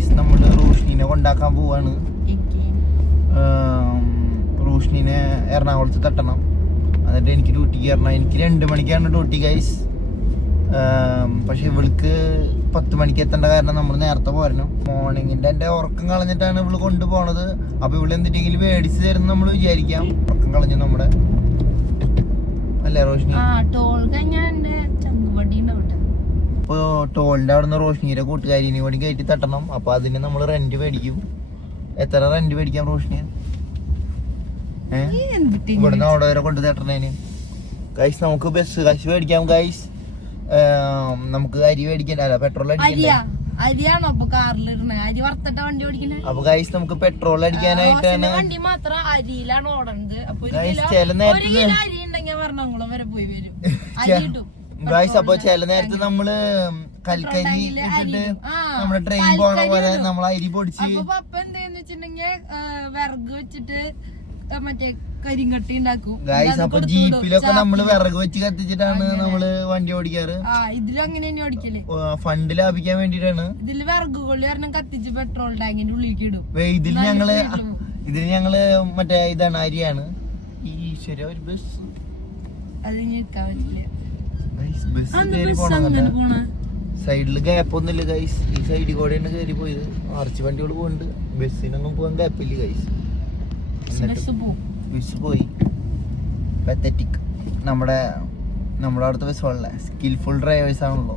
Guys നമ്മള് റോഷ്നിനെ കൊണ്ടാക്കാൻ പോവാണ്. റോഷ്നിനെ എറണാകുളത്ത് തട്ടണം, എന്നിട്ട് എനിക്ക് ഡ്യൂട്ടിക്ക് കയറണം. എനിക്ക് 2 മണിക്കാണ് ഡ്യൂട്ടി ഗൈസ്. പക്ഷെ ഇവൾക്ക് 10 മണിക്ക് എത്തേണ്ട കാരണം നമ്മൾ നേരത്തെ പോരണം. മോർണിംഗിന്റെ എന്റെ ഉറക്കം കളഞ്ഞിട്ടാണ് ഇവള് കൊണ്ടുപോണത്. അപ്പൊ ഇവള് എന്തിട്ടെങ്കിലും മേടിച്ച് തരുന്ന നമ്മൾ വിചാരിക്കാം. ഉറക്കം കളഞ്ഞു നമ്മുടെ അല്ലേ റോഷ്നി? അപ്പൊ ടോളിന്റെ അവിടെ നിന്ന് റോഷ്നിയുടെ കൂട്ടുകാരിനെ കൂടി കയറ്റി തട്ടണം. അപ്പൊ അതിന് നമ്മൾ റെന്റ് മേടിക്കും. എത്ര റെന്റ് മേടിക്കാം റോഷ്നിയ? ഇവിടുന്ന് അവിടെ വരെ കൊണ്ട് തട്ടണേന് ഗൈസ്. നമുക്ക് ബസ് കാശ് മേടിക്കാം ഗൈസ്. നമുക്ക് അരി മേടിക്കണ്ട, പെട്രോൾ അടിക്കണ്ട. അപ്പൊ ഗൈസ് നമുക്ക് പെട്രോൾ അടിക്കാനായിട്ടാണ്. ചില നേരത്ത് ഗൈസ്, അപ്പൊ ചില നേരത്ത് നമ്മള് കൽക്കരി ഇട്ടിട്ട് നമ്മുടെ ട്രെയിൻ പോണ പോലെ നമ്മൾ അരി പൊടിച്ച് വിറക് വെച്ചിട്ട് മറ്റേ കരിങ്കട്ടി ഉണ്ടാക്കും ഗൈസ്. അപ്പൊ ജീപ്പിലൊക്കെ നമ്മള് വിറക് വെച്ച് കത്തിച്ചിട്ടാണ് നമ്മള് വണ്ടി ഓടിക്കാറ്. ഇതിലും അങ്ങനെ തന്നെ ഓടിക്കല്. ഫണ്ട് ലാഭിക്കാൻ വേണ്ടിട്ടാണ്. ഇതില് വിറക് കൊള്ളി കാരണം കത്തിച്ച് പെട്രോൾ ടാങ്കിന്റെ ഉള്ളിലേക്ക് ഇടും. ഇതില് ഞങ്ങള് മറ്റേ ഇതാണ് അരിയാണ്. ഈശ്വര ഒരു ബസ് സൈഡില് ഗ്യാപ്പ് ഒന്നുമില്ല ഗൈസ്. ഈ സൈഡിൽ കൂടെയാണ് കയറി പോയത്. ആർച്ച് വണ്ടികൾ പോകുന്നുണ്ട്, ബസ്സിനൊന്നും പോകാൻ ഗ്യാപ്പില്ല ഗൈസ്. ബസ് പോയി. പത്തറ്റിക്. നമ്മുടെ അവിടുത്തെ ബസ് വളരെ സ്കിൽഫുൾ ഡ്രൈവേഴ്സ് ആണല്ലോ.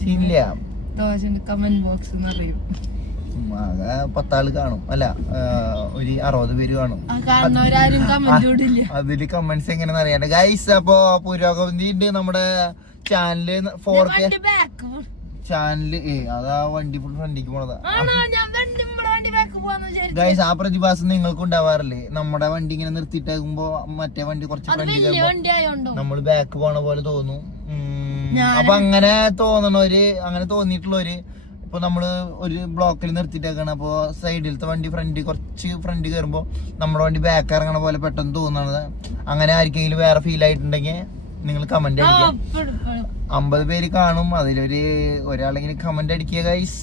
സീനില്ല. കമന്റ് ബോക്സ് അറിയും. ആകെ 10 ആള് കാണും, അല്ല ഒരു 60 പേര് കാണും. അതില് കമന്റ്സ് എങ്ങനെയാന്ന് അറിയാണ്ട് ഗൈസ്. അപ്പൊ പുരോഗതി ഉണ്ട് നമ്മുടെ ചാനല്. 4K channel. അതാ വണ്ടി ഫുൾ ഫ്രണ്ടിക്ക് പോണതാ ഗൈസ്. ആ പ്രതിഭാസം നിങ്ങൾക്ക് ഉണ്ടാവാറില്ലേ? നമ്മുടെ വണ്ടി ഇങ്ങനെ നിർത്തിയിട്ടാകുമ്പോ മറ്റേ വണ്ടി കുറച്ച് ഫ്രണ്ട് നമ്മള് ബാക്ക് പോണ പോലെ തോന്നും. അപ്പൊ അങ്ങനെ തോന്നിയിട്ടുള്ളവര് ഇപ്പൊ നമ്മള് ഒരു ബ്ലോക്കിൽ നിർത്തിയിട്ടേക്കാണ്. അപ്പൊ സൈഡിലത്തെ വണ്ടി കുറച്ച് ഫ്രണ്ട് കയറുമ്പോ നമ്മുടെ വണ്ടി ബാക്ക് ഇറങ്ങണ പോലെ പെട്ടെന്ന് തോന്നുന്നത്. അങ്ങനെ ആർക്കെങ്കിലും വേറെ ഫീൽ ആയിട്ടുണ്ടെങ്കിൽ നിങ്ങൾ കമന്റ് അടിക്കാം. 50 പേര് കാണും, അതിലൊരു ഒരാളെങ്കിലും കമന്റ് അടിക്കുക ഗൈസ്.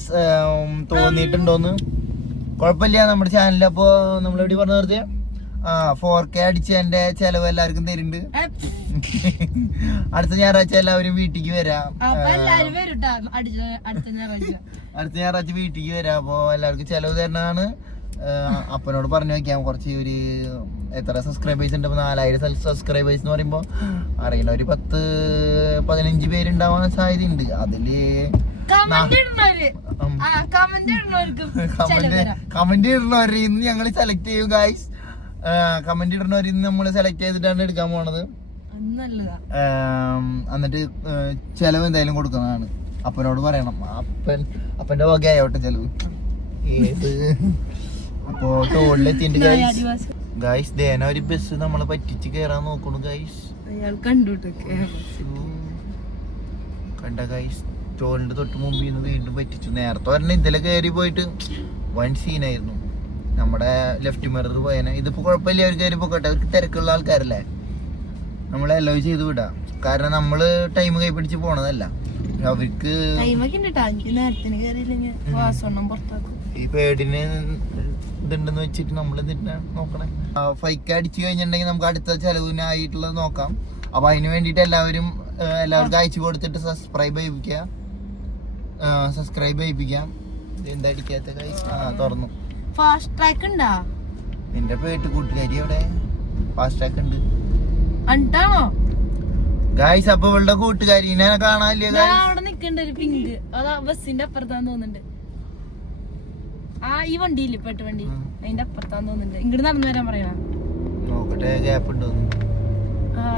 തോന്നിയിട്ടുണ്ടോന്ന്. കുഴപ്പമില്ല നമ്മുടെ ചാനലിൽ. അപ്പൊ നമ്മളെവിടെ പറഞ്ഞു നിർത്തിയ 4K അടിച്ചതിന്റെ ചെലവ് എല്ലാവർക്കും തരുന്നുണ്ട്. അടുത്ത ഞായറാഴ്ച എല്ലാവരും വീട്ടിക്ക് വരാം. അടുത്ത ഞായറാഴ്ച വീട്ടിക്ക് വരാം. അപ്പൊ എല്ലാവർക്കും ചെലവ് തരുന്നതാണ്. അപ്പനോട് പറഞ്ഞു വെക്കാം. കുറച്ച് ഒരു എത്ര സബ്സ്ക്രൈബേഴ്സ് ഉണ്ട്? 4000 സബ്സ്ക്രൈബേഴ്സ് എന്ന് പറയുമ്പോ അറിയണ ഒരു 10-15 പേരുണ്ടാവാൻ സാധ്യതയുണ്ട്. അതില് കമന്റ് ഇടുന്നവരെ ഇന്ന് ഞങ്ങൾ സെലക്ട് ചെയ്യും ഗൈസ്. കമന്റ് ഇടുന്നവരെ ഇന്ന് നമ്മൾ സെലക്ട് ചെയ്തിട്ടാണ് എടുക്കാൻ പോണത്. എന്നിട്ട് ചെലവ് എന്തായാലും കൊടുക്കുന്നതാണ്. അപ്പനോട് പറയണം. അപ്പന്റെ വക ആയോട്ടെ ചെലവ്. ഏത് അപ്പൊ ടോളിലെത്തിണ്ട് ഗൈസ്. ദേന ഒരു ബസ് നമ്മളെ പറ്റിച്ച് കേറാൻ നോക്കണു ഗൈസ്. കണ്ട ഗൈസ്, ടോളിന്റെ തൊട്ട് മുമ്പിൽ നിന്ന് വീണ്ടും പറ്റിച്ചു. നേരത്തെ പറഞ്ഞ ഇതിലെ കയറി പോയിട്ട് വൺ സീനായിരുന്നു. നമ്മുടെ ലെഫ്റ്റ് മിറർ പോയനെ. ഇതിപ്പോ കുഴപ്പമില്ല, അവർ കയറി പോക്കട്ടെ. അവർക്ക് തിരക്കുള്ള ആൾക്കാരല്ലേ, നമ്മളെ അലോ ചെയ്ത് വിടാം. കാരണം നമ്മള് ടൈം കൈ പിടിച്ച് പോണതല്ല. അവർക്ക് ഈ പേടിന് ഇതുണ്ടെന്ന് വെച്ചിട്ട് നമ്മൾ എന്തിനാ നോക്കണേ? 5K അടിച്ചു കഴിഞ്ഞിട്ടുണ്ടെങ്കിൽ നമുക്ക് അടുത്ത ചെലവിനായിട്ടുള്ളത് നോക്കാം. അപ്പൊ അതിന് വേണ്ടിട്ട് എല്ലാവർക്കും അയച്ചു കൊടുത്തിട്ട് സബ്സ്ക്രൈബ് ചെയ്യിപ്പിക്കാം. എന്താ അടിക്കാത്ത തുറന്നു. ഫാസ്റ്റ് ട്രാക്ക് ഉണ്ടാ നിന്റെ പേട്ട് കൂട്ടുകാരി അവിടെ? ഫാസ്റ്റ് ട്രാക്ക് ഉണ്ട് ഗൈസ്. അപ്പൊ ഇവളുടെ കൂട്ടുകാരിനെ കാണാനില്ല. അവിടെ നിക്കണ്ട ഒരു പിങ്ക്, അതാ ബസ്സിന്റെ അപ്പുറത്താന്ന് തോന്നുന്നുണ്ട്. ഈ വണ്ടിയില്ലേ പെട്ട് വണ്ടി, അതിന്റെ അപ്പുറത്താന്ന് തോന്നുന്നുണ്ട്. ഇങ്ങോട്ട് നടന്നു വരാൻ പറയണ നോക്കട്ടെ, ഗ്യാപ്പ് ഉണ്ടോ?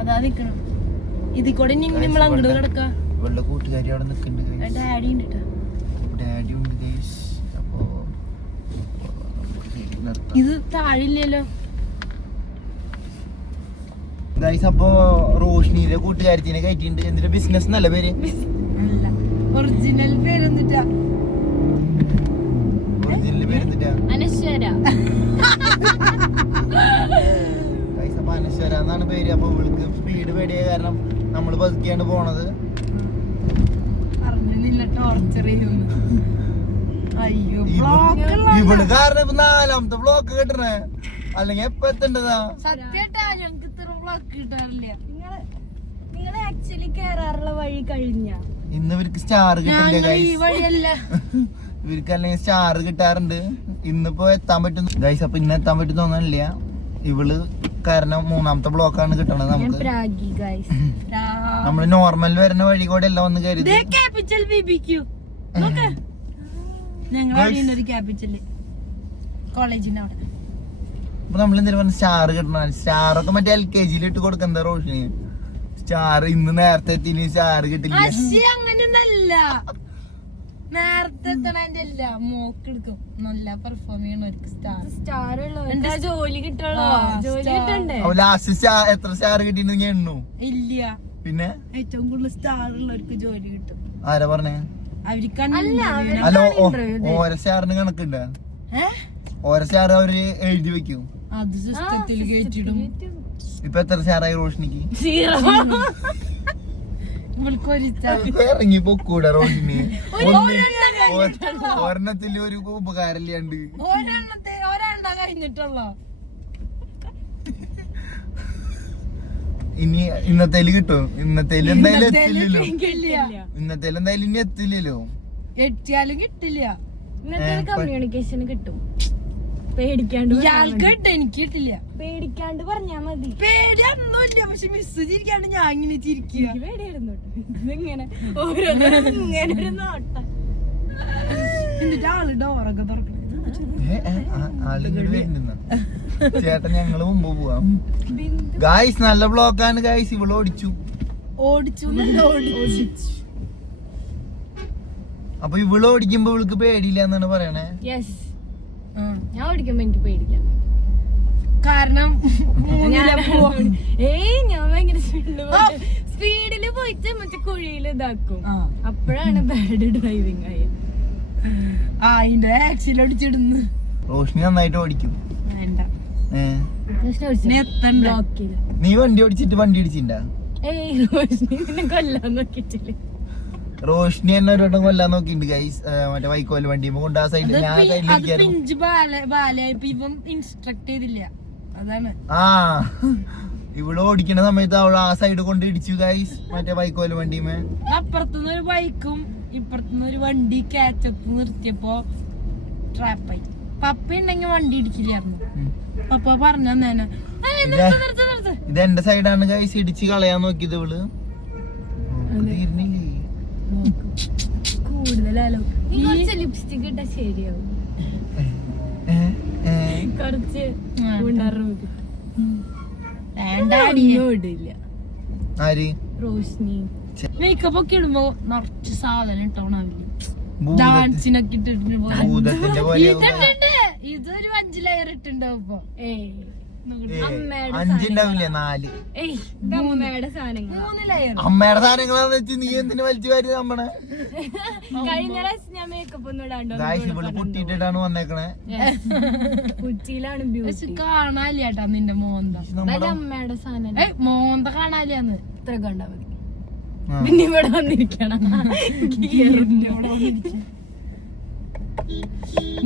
അതാ നിക്കണം. ഇതിൽ കൂടെ നമ്മൾ അങ്ങോട്ട് കിടക്ക. ഇവളുടെ കൂട്ടുകാരി അവിടെ നിക്കുന്നുണ്ട്. ഡാഡി ഉണ്ട്. ഡാഡി ഉണ്ട് ഗൈസ്. അപ്പൊ ഇത് താഴില്ലല്ലോ ഗൈസ്. അപ്പൊ റോഷ്നിയുടെ കൂട്ടുകാരത്തിനെ കയറ്റിണ്ട്. എന്തിന്റെ ബിസിനസ് നല്ല പേര്? ഒറിജിനൽ പേരെന്തിട്ടാ? ഒറിജിനൽ പേരെന്തിട്ടാ? അനശ്വര. ഗൈസ് അപ്പൊ അനശ്വര എന്നാണ് പേര്. അപ്പൊ ഇവൾക്ക് സ്പീഡ് പേടിയ കാരണം നമ്മള് പതുക്കെയാണ് പോണത്. പറഞ്ഞില്ല ടോർച്ചർ ചെയ്യുന്നു. അയ്യോ ഇവള് കാരണം ഇപ്പൊ 4ാമത്തെ ബ്ലോക്ക് കിട്ടണേ, അല്ലെങ്കിൽ എപ്പ എത്തേണ്ടതാ? സത്യായിട്ടാ ഞങ്ങക്ക് ഇത്ര ബ്ലോക്ക് കിട്ടാറില്ല. നിങ്ങള് ആക്ച്വലി കേറാറുള്ള വഴി കഴിഞ്ഞ ഇന്ന് ഇവർക്ക് സ്റ്റാർ കിട്ടില്ല ഞങ്ങൾ ഈ ഗൈസ്, വഴിയല്ല. ഇവർക്ക് അല്ലെങ്കിൽ സ്റ്റാർ കിട്ടാറുണ്ട്. ഇന്നിപ്പോ എത്താൻ പറ്റും ഗൈസ്. അപ്പൊ ഇന്ന് എത്താൻ പറ്റും തോന്നണില്ല. ഇവള് കാരണം 3ാമത്തെ ബ്ലോക്കാണ് കിട്ടണത് നമുക്ക്. പ്രാഗി ഗൈസ്. നമ്മള് നോർമൽ വരുന്ന വഴി കൂടെ എല്ലാം വന്ന് കയറി. ക്യാപിറ്റൽ ബിബിക്യൂ നോക്ക്, ഞങ്ങൾ അവിടെ ഒരു ക്യാപിറ്റല് കോളേജിന്റെ അവിടെ. അപ്പൊ നമ്മൾ എന്തെങ്കിലും പറഞ്ഞ സ്റ്റാർ കിട്ടണം. സ്റ്റാർ ഒക്കെ മറ്റേ LKG ഇട്ട് കൊടുക്കുന്ന റോഷിന് സ്റ്റാർ. ഇന്ന് നേരത്തെ എത്തിയില്ല, സ്റ്റാർ കിട്ടില്ല. അങ്ങനെയൊന്നല്ല, നേരത്തെ എത്തണതിന്റെ അല്ല, മോക്ക് എടുക്കും. നല്ല പെർഫോം ചെയ്യണവർക്ക് സ്റ്റാർ എന്താ ജോലി കിട്ടുള്ളൂ, ജോലി കിട്ടണ്ടേ? അപ്പൊ ലാസ്റ്റ് എത്ര സ്റ്റാർ കിട്ടിയിട്ടുണ്ടെങ്കിൽ എണ്ണു. ഇല്ല, പിന്നെ ഏറ്റവും കൂടുതൽ സ്റ്റാർ ഉള്ളവർക്ക് ജോലി കിട്ടും. ആരാ പറഞ്ഞേ? അവർക്ക് അല്ല, ഓരോ സ്റ്റാറിന് കണക്കുണ്ട്. ഓരോ സ്റ്റാർ അവര് എഴുതി വെക്കും. അത് സിസ്റ്റത്തിൽ കയറ്റിടും. ഇപ്പൊ എത്ര സ്റ്റാറായി റോഷിനിക്ക്? ഇവൾക്ക് ഒരു star. ഇറങ്ങി പൊക്കൂടെ റോഷിന്? ഒരെണ്ണത്തില് ഒരു ഉപകാരമില്ലാണ്ട്. ഒരെണ്ണം കഴിഞ്ഞിട്ടുള്ളോ? ഇനി ഇന്നത്തേല് കിട്ടും. ഇന്നത്തേല് എന്തായാലും എത്തില്ലല്ലോ. എനിക്കില്ല. ഇന്നത്തേല് എന്തായാലും ഇനി എത്തില്ലല്ലോ. എത്തിയാലും കിട്ടില്ല. ഇന്നത്തെ കമ്മ്യൂണിക്കേഷൻ കിട്ടും. പേടിക്കാണ്ട് ഇയാൾക്ക് കിട്ടും, എനിക്ക് കിട്ടില്ല. പേടിക്കാണ്ട് പറഞ്ഞാ മതി. പേടിയൊന്നുമില്ല, പക്ഷെ മിസ് ചിരിക്കാണ്ട് ഞാൻ ഇങ്ങനെ ചിരിക്കുക. എനിക്ക് പേടിയായിരുന്നു ഇതിങ്ങനെ ഓരോന്നും ഇങ്ങനെ ഒരു നോട്ടം. എന്നിട്ട് ആള് ഡോറൊക്കെ തുറക്കണത്. ആളിങ്ങോട്ട് വരുന്ന ചേട്ടൻ, ഞങ്ങള് മുമ്പ് പോവാം ഗായ്സ്. നല്ല ബ്ലോക്കാണ് ഗായ്സ്. ഇവള് ഓടിച്ചു. അപ്പൊ ഇവള് ഓടിക്കുമ്പോ ഇവൾക്ക് പേടിയില്ല എന്നാണ് പറയണേ. യെസ്, ഞാൻ ഓടിക്കുമ്പോ എനിക്ക് പേടിക്കാം. കാരണം ഞാൻ ഭയങ്കര സ്പീഡില് പോയിട്ട് മറ്റേ കുഴിയിൽ ഇതാക്കും. അപ്പോഴാണ് ബാഡ് ഡ്രൈവിംഗ് ആയ. അതിന്റെ ആക്സിൽ അടിച്ചിടുന്നു. റോഷിനി നന്നായിട്ട് ഓടിക്കും. വേണ്ട, ബ്ലോക്കില്. നീ വണ്ടി ഓടിച്ചിട്ട് വണ്ടി ഇടിച്ചിട്ടുണ്ടാ? ഏയ് റോഷിനി നിന്നെ കൊല്ലാൻ നോക്കിട്ടില്ലേ? റോഷിനി തന്നെ ഒരു വട്ടം കൊല്ലാൻ നോക്കിണ്ട് ഗൈസ്. മറ്റേ വൈക്കോല് വണ്ടിയുമ്പോ കൊണ്ട് ആ സൈഡിൽ ഞാൻ സൈഡിലേക്ക് പിഞ്ച് ബാലയായപ്പോ ഇവൻ ഇൻസ്ട്രക്ട് ചെയ്തില്ല, അതാണ്. ആ ഇവിടെ ഓടിക്കണ സമയത്ത് അവൾ ആ സൈഡ് കൊണ്ട് ഇടിച്ചു ഗൈസ്, മറ്റേ വൈക്കോല് വണ്ടിയുമേ. അപ്പുറത്തുനിന്ന് ഒരു ബൈക്കും ഇപ്പുറത്തുനിന്ന് ഒരു വണ്ടി കാച്ചത്ത് നിർത്തിയപ്പോ ട്രാപ്പായി. പപ്പ ഉണ്ടെങ്കിൽ വണ്ടി ഇടിക്കില്ലായിരുന്നു. പപ്പ പറഞ്ഞു തന്നെ ഇത് എന്റെ സൈഡാണ് ഗൈസ്. ഇടിച്ച് കളയാൻ നോക്കിയത് ഇവള്. തീർന്നില്ലേ? കൂടുതലാലോ. നീ കുറച്ച് ലിപ്സ്റ്റിക് ഇട്ടാ ശരിയാവും. കുറച്ച് ഇടില്ല. ആര്? റോഷിനി മേക്കപ്പ് ഒക്കെ ഇടുമ്പോ നിറച്ച് സാധനം ഇട്ടോണാവില്ല. ഡാൻസിനൊക്കെ ഇട്ടിട്ട് ഭൂതത്തിന്റെ പോലെ ഇതൊരു 5 ലെയർ ഇട്ടുണ്ടാവും. ഇപ്പൊ അഞ്ചുണ്ടാവില്ലേ? 4. അമ്മയുടെ സാധനങ്ങൾ 3 ലെയർ. അമ്മയുടെ സാധനങ്ങളാന്ന് വെച്ച് നീ എന്തിനു വലിച്ചു വാരി നമ്മടെ? കഴിഞ്ഞ പ്രാവശ്യം ഞാൻ മേക്കപ്പ് ഒന്നും ഇടാണ്ടോ. ഗായ്സ് ഇവള് പൊട്ടിയിട്ടിട്ടാണ് വന്നേക്കണേ. കുറ്റിയിലാണ് പക്ഷെ കാണാനില്ലാട്ടാ നിന്റെ മോന്ത. അമ്മയുടെ സാധനം. മോന്ത കാണാനില്ലാന്ന്. ഇത്ര കണ്ടാ മതി. പിന്നെ ഇവിടെ വന്നിരിക്കണം.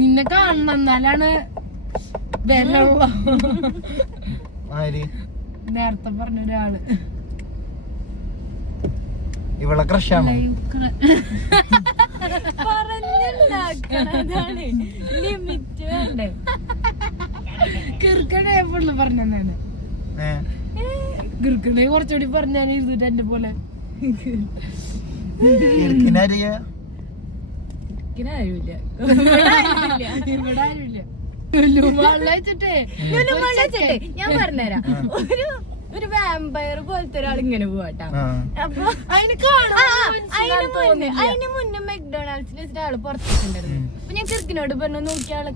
നിന്നെ കാണണം, എന്നാലാണ് വിലയുള്ള. ആര്? നേരത്തെ പറഞ്ഞ ഒരാള്. ഇവളെ ക്രഷാണോ? പറഞ്ഞുണ്ടാക്കണതാണ് ലിമിറ്റ് വേണ്ടേ. കിർക്കണേ പുള്ളി പറഞ്ഞതാണ്. കിർക്കണേ കുറച്ചുകൂടി പറഞ്ഞാൽ ഇരുന്നിട്ട് എന്റെ പോലെ. കിർക്കിനറിയ ആരുമില്ല ഇവിടെ ആരുമില്ല. ഞാൻ പറഞ്ഞുതരാം. ഒരു വാമ്പയർ പോലത്തെ ഒരാൾ ഇങ്ങനെ പോവാട്ടാ. അപ്പൊ അതിന് മുന്നേ മെക്ഡൊണാൾഡ്സിൽ വെച്ചിട്ട് ആള് പുറത്തിട്ടുണ്ടായിരുന്നു. അപ്പൊ ഞാൻ ചെറുക്കിനോട് പറഞ്ഞു നോക്കിയ ആളെ